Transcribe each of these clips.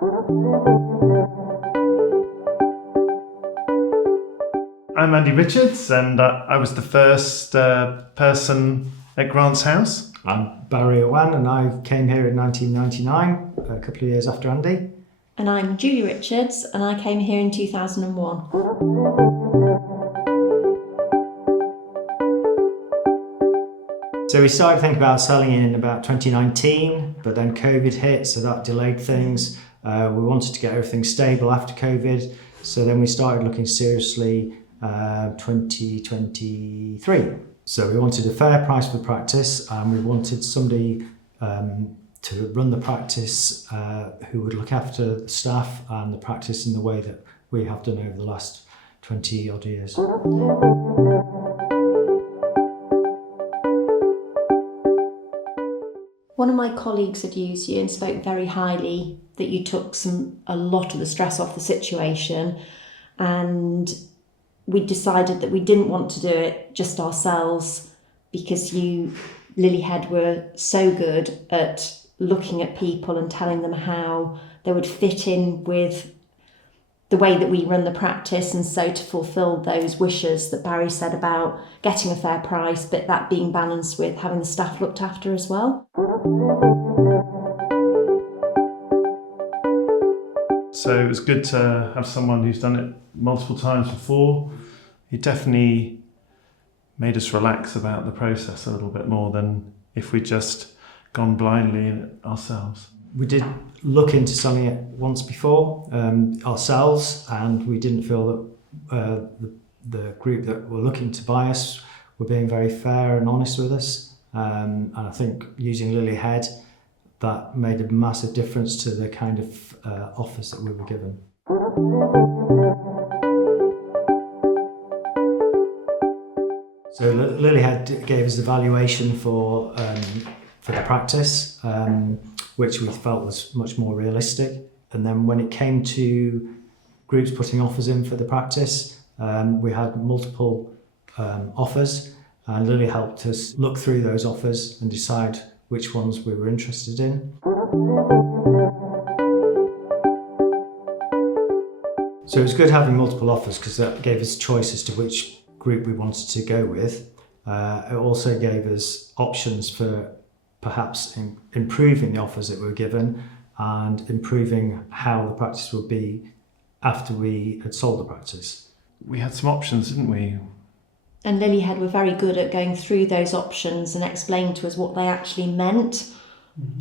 I'm Andy Richards, and I was the first person at Grant's house. I'm Barry Awan, and I came here in 1999, a couple of years after Andy. And I'm Julie Richards, and I came here in 2001. So we started thinking about selling in about 2019, but then COVID hit, so that delayed things. We wanted to get everything stable after COVID, so then we started looking seriously 2023. So we wanted a fair price for the practice, and we wanted somebody to run the practice who would look after the staff and the practice in the way that we have done over the last 20 odd years. One of my colleagues had used you and spoke very highly that you took a lot of the stress off the situation, and we decided that we didn't want to do it just ourselves because you, Lilyhead, were so good at looking at people and telling them how they would fit in with the way that we run the practice, and so to fulfil those wishes that Barry said about getting a fair price, but that being balanced with having the staff looked after as well. So it was good to have someone who's done it multiple times before. It definitely made us relax about the process a little bit more than if we'd just gone blindly ourselves. We did look into selling it once before ourselves, and we didn't feel that the group that were looking to buy us were being very fair and honest with us. And I think using Lilyhead, that made a massive difference to the kind of offers that we were given. So Lilyhead gave us the valuation for the practice, which we felt was much more realistic. And then when it came to groups putting offers in for the practice, we had multiple offers, and Lily helped us look through those offers and decide which ones we were interested in. So it was good having multiple offers because that gave us choice as to which group we wanted to go with. It also gave us options for perhaps improving the offers that we were given and improving how the practice would be after we had sold the practice. We had some options, didn't we? And Lilyhead were very good at going through those options and explaining to us what they actually meant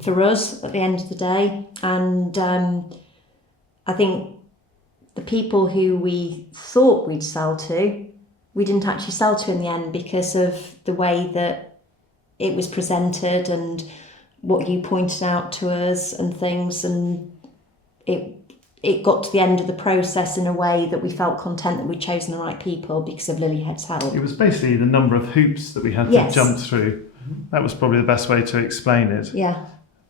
for us at the end of the day. And I think the people who we thought we'd sell to, we didn't actually sell to in the end because of the way that it was presented and what you pointed out to us and things, and it got to the end of the process in a way that we felt content that we'd chosen the right people because of Lilyhead's help. It was basically the number of hoops that we had to jump through. That was probably the best way to explain it. Yeah.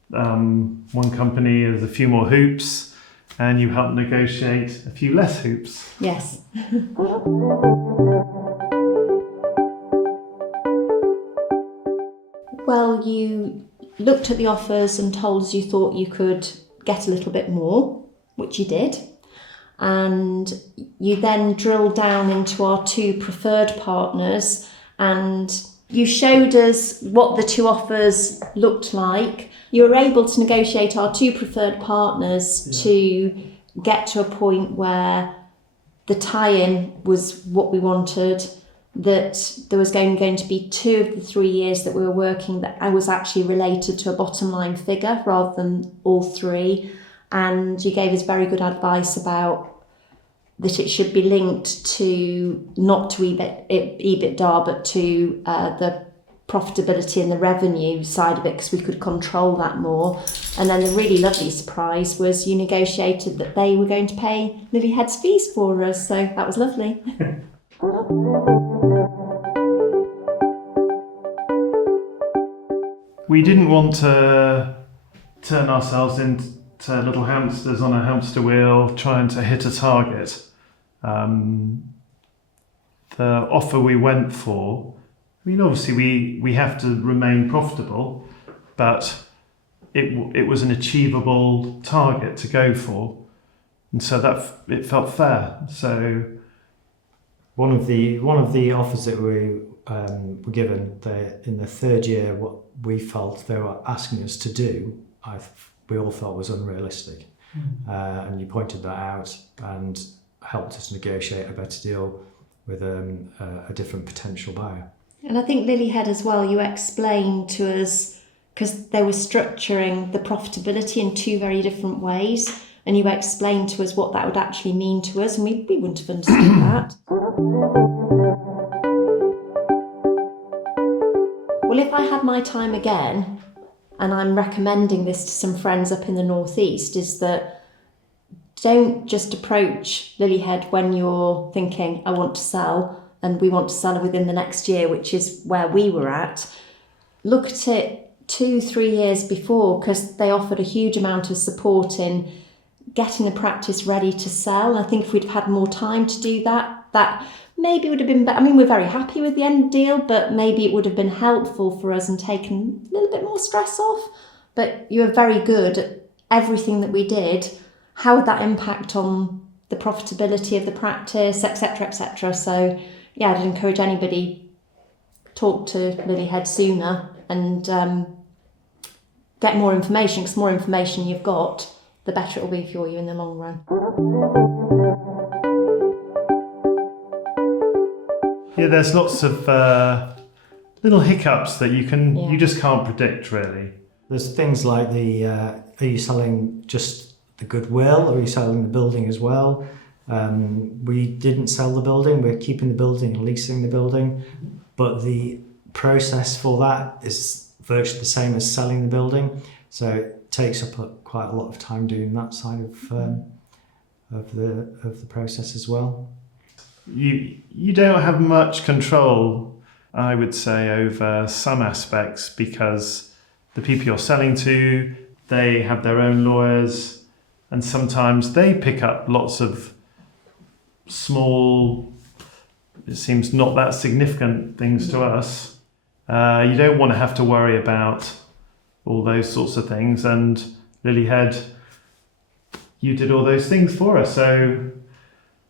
One company has a few more hoops, and you help negotiate a few less hoops. Yes. Well, you looked at the offers and told us you thought you could get a little bit more, which you did. And you then drilled down into our two preferred partners, and you showed us what the two offers looked like. You were able to negotiate our two preferred partners to get to a point where the tie-in was what we wanted, that there was going to be 2 of the 3 years that we were working that I was actually related to a bottom line figure rather than all 3. And you gave us very good advice about that it should be linked to, not to EBITDA, but to the profitability and the revenue side of it, because we could control that more. And then the really lovely surprise was you negotiated that they were going to pay Lilyhead's fees for us, so that was lovely. We didn't want to turn ourselves into little hamsters on a hamster wheel trying to hit a target. The offer we went for, I mean, obviously we have to remain profitable, but it was an achievable target to go for, and so that it felt fair. So one of the offers that we were given in the third year, what we felt they were asking us to do, we all felt was unrealistic, and you pointed that out and helped us negotiate a better deal with a different potential buyer. And I think Lilyhead as well, you explained to us, because they were structuring the profitability in two very different ways, and you explained to us what that would actually mean to us, and we wouldn't have understood that. Well, if I had my time again, and I'm recommending this to some friends up in the northeast, is that don't just approach Lilyhead when you're thinking, I want to sell, and we want to sell within the next year, which is where we were at. Look at it 2-3 years before, because they offered a huge amount of support in getting the practice ready to sell. I think if we'd had more time to do that, that maybe would have been better. I mean, we're very happy with the end deal, but maybe it would have been helpful for us and taken a little bit more stress off. But you were very good at everything that we did. How would that impact on the profitability of the practice, etc., etc.? So, yeah, I'd encourage anybody, talk to Lilyhead sooner and get more information, because the more information you've got, the better it will be for you in the long run. yeah, there's lots of little hiccups that you just can't predict, really. There's things like are you selling just the goodwill, or are you selling the building as well? We didn't sell the building, we're keeping the building and leasing the building, but the process for that is virtually the same as selling the building, so it takes up quite a lot of time doing that side of the process as well. You don't have much control, I would say, over some aspects, because the people you're selling to, they have their own lawyers, and sometimes they pick up lots of small, it seems not that significant things to us. You don't want to have to worry about all those sorts of things, and Lilyhead, you did all those things for us, so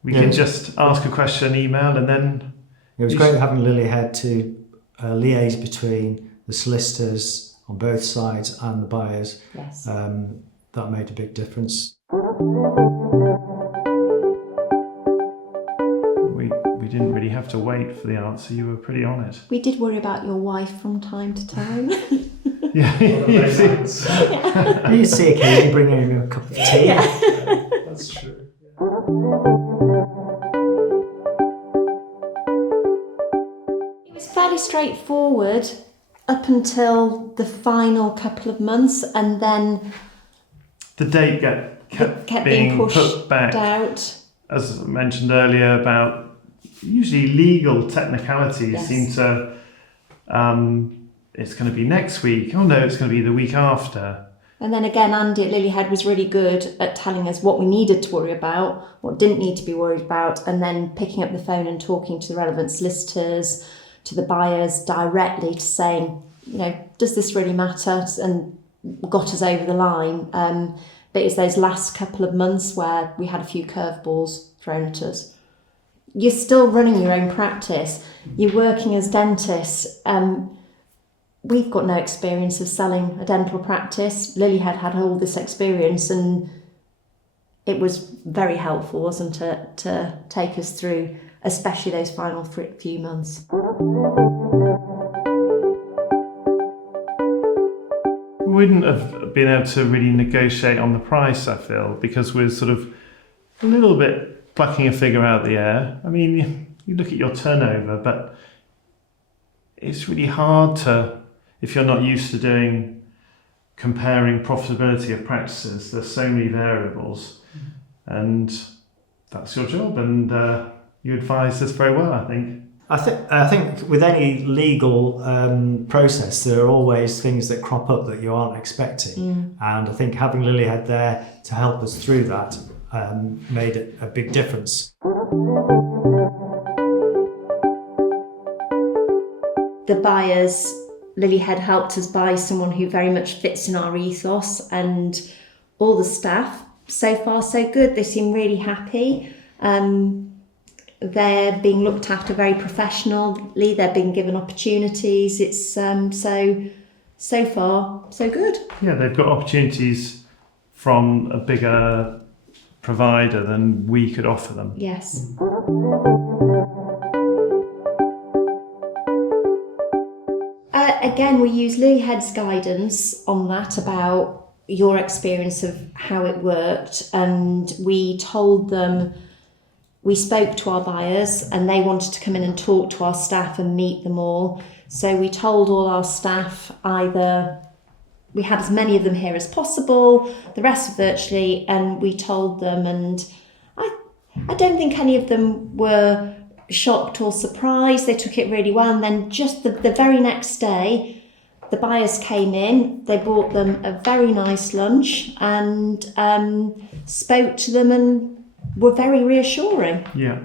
we can just ask a question, email, and then... It was great having Lilyhead to liaise between the solicitors on both sides and the buyers. Yes. That made a big difference. We didn't really have to wait for the answer. You were pretty on it. We did worry about your wife from time to time. Yeah. You see occasionally bringing in a cup of tea. Yeah. That's true. It was fairly straightforward up until the final couple of months, and then The date kept being pushed put back. out. As I mentioned earlier, about usually legal technicalities Yes. seem to, it's going to be next week. Oh no, it's going to be the week after. And then again, Andy at Lilyhead was really good at telling us what we needed to worry about, what didn't need to be worried about, and then picking up the phone and talking to the relevant solicitors, to the buyers directly, to saying, does this really matter? And got us over the line. But it's those last couple of months where we had a few curveballs thrown at us. You're still running your own practice. You're working as dentists. We've got no experience of selling a dental practice. Lilyhead had all this experience, and it was very helpful, wasn't it, to take us through, especially those final few months. We wouldn't have been able to really negotiate on the price, I feel, because we're sort of a little bit plucking a figure out of the air. I mean, you look at your turnover, but it's really hard to, if you're not used to comparing profitability of practices, there's so many variables, and that's your job, and you advise this very well, I think. I think with any legal process, there are always things that crop up that you aren't expecting, and I think having Lilyhead there to help us through that made it a big difference. The buyers Lilyhead helped us by someone who very much fits in our ethos, and all the staff, so far so good. They seem really happy. They're being looked after very professionally. They're being given opportunities. It's so far so good. Yeah, they've got opportunities from a bigger provider than we could offer them. Yes. Again, we use Lilyhead's guidance on that about your experience of how it worked, and we told them, we spoke to our buyers and they wanted to come in and talk to our staff and meet them all. So we told all our staff either we had as many of them here as possible, the rest virtually, and we told them, and I don't think any of them were shocked or surprised. They took it really well, and then just the very next day the buyers came in, they brought them a very nice lunch and spoke to them and were very reassuring. Yeah.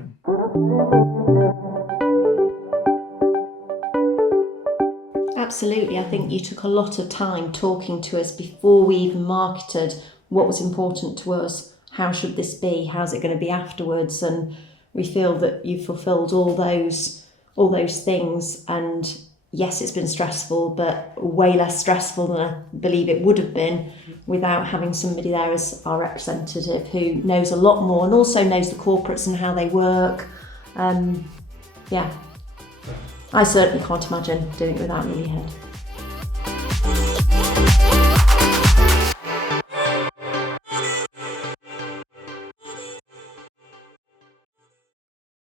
Absolutely. I think you took a lot of time talking to us before we even marketed what was important to us. How should this be? How's it going to be afterwards? And we feel that you fulfilled all those things. And yes, it's been stressful, but way less stressful than I believe it would have been without having somebody there as our representative who knows a lot more and also knows the corporates and how they work. Yeah, I certainly can't imagine doing it without Lilyhead.